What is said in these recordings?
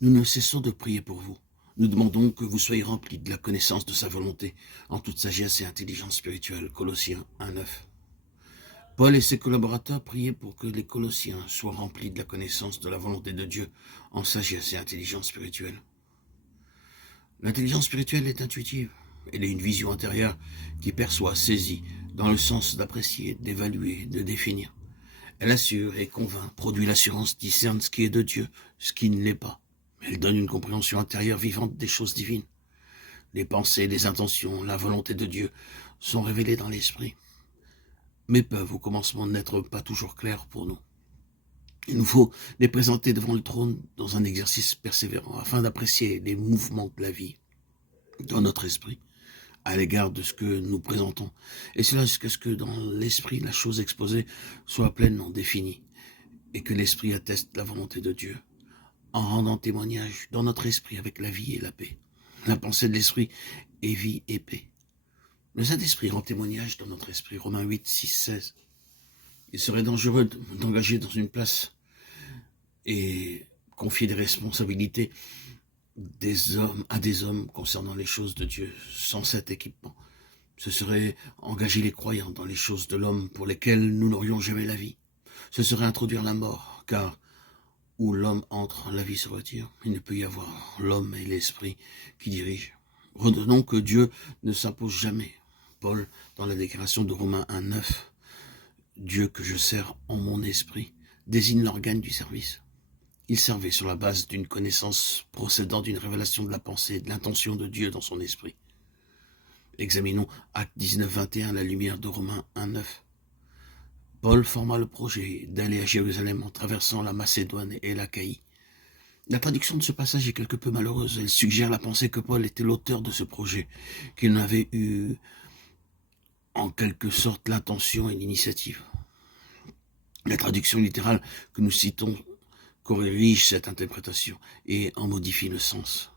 Nous ne cessons de prier pour vous. Nous demandons que vous soyez remplis de la connaissance de sa volonté, en toute sagesse et intelligence spirituelle. Colossiens 1:9. Paul et ses collaborateurs priaient pour que les Colossiens soient remplis de la connaissance de la volonté de Dieu, en sagesse et intelligence spirituelle. L'intelligence spirituelle est intuitive. Elle est une vision intérieure qui perçoit, saisit, dans le sens d'apprécier, d'évaluer, de définir. Elle assure et convainc, produit l'assurance, discerne ce qui est de Dieu, ce qui ne l'est pas. Elle donne une compréhension intérieure vivante des choses divines. Les pensées, les intentions, la volonté de Dieu sont révélées dans l'esprit, mais peuvent au commencement n'être pas toujours claires pour nous. Il nous faut les présenter devant le trône dans un exercice persévérant afin d'apprécier les mouvements de la vie dans notre esprit à l'égard de ce que nous présentons, et cela jusqu'à ce que dans l'esprit la chose exposée soit pleinement définie et que l'esprit atteste la volonté de Dieu en rendant témoignage dans notre esprit avec la vie et la paix. La pensée de l'esprit est vie et paix. Le Saint-Esprit rend témoignage dans notre esprit. Romains 8, 6, 16. Il serait dangereux d'engager dans une place et confier des responsabilités à des hommes concernant les choses de Dieu sans cet équipement. Ce serait engager les croyants dans les choses de l'homme pour lesquelles nous n'aurions jamais la vie. Ce serait introduire la mort, car où l'homme entre, la vie se retire. Il ne peut y avoir l'homme et l'esprit qui dirigent. Retenons que Dieu ne s'impose jamais. Paul, dans la déclaration de Romains 1:9, Dieu que je sers en mon esprit, désigne l'organe du service. Il servait sur la base d'une connaissance procédant d'une révélation de la pensée et de l'intention de Dieu dans son esprit. Examinons Actes 19, 21, la lumière de Romains 1:9. Paul forma le projet d'aller à Jérusalem en traversant la Macédoine et l'Achaïe. La traduction de ce passage est quelque peu malheureuse. Elle suggère la pensée que Paul était l'auteur de ce projet, qu'il n'avait eu en quelque sorte l'intention et l'initiative. La traduction littérale que nous citons corrige cette interprétation et en modifie le sens.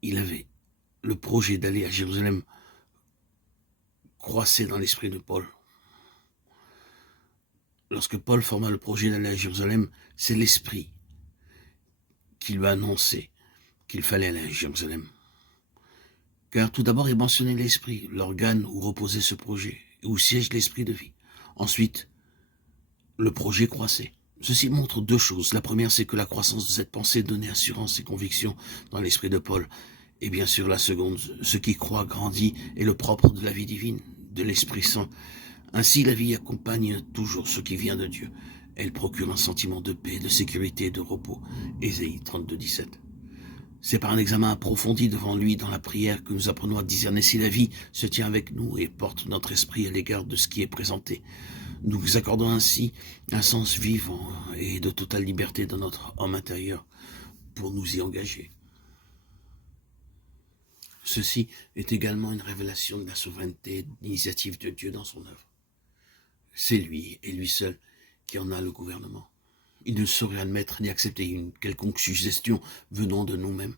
Il avait le projet d'aller à Jérusalem croissait dans l'esprit de Paul. Lorsque Paul forma le projet d'aller à Jérusalem, c'est l'esprit qui lui a annoncé qu'il fallait aller à Jérusalem. Car tout d'abord, il mentionnait l'esprit, l'organe où reposait ce projet, et où siège l'esprit de vie. Ensuite, le projet croissait. Ceci montre deux choses. La première, c'est que la croissance de cette pensée donnait assurance et conviction dans l'esprit de Paul. Et bien sûr, la seconde, ce qui croit grandit est le propre de la vie divine, de l'Esprit Saint. Ainsi, la vie accompagne toujours ce qui vient de Dieu. Elle procure un sentiment de paix, de sécurité et de repos. Ésaïe 32, 17. C'est par un examen approfondi devant lui dans la prière que nous apprenons à discerner si la vie se tient avec nous et porte notre esprit à l'égard de ce qui est présenté. Nous accordons ainsi un sens vivant et de totale liberté dans notre homme intérieur pour nous y engager. Ceci est également une révélation de la souveraineté et de l'initiative de Dieu dans son œuvre. C'est lui et lui seul qui en a le gouvernement. Il ne saurait admettre ni accepter une quelconque suggestion venant de nous-mêmes.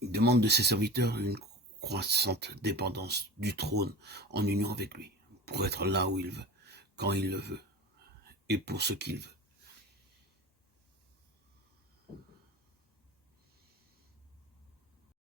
Il demande de ses serviteurs une croissante dépendance du trône en union avec lui, pour être là où il veut, quand il le veut, et pour ce qu'il veut.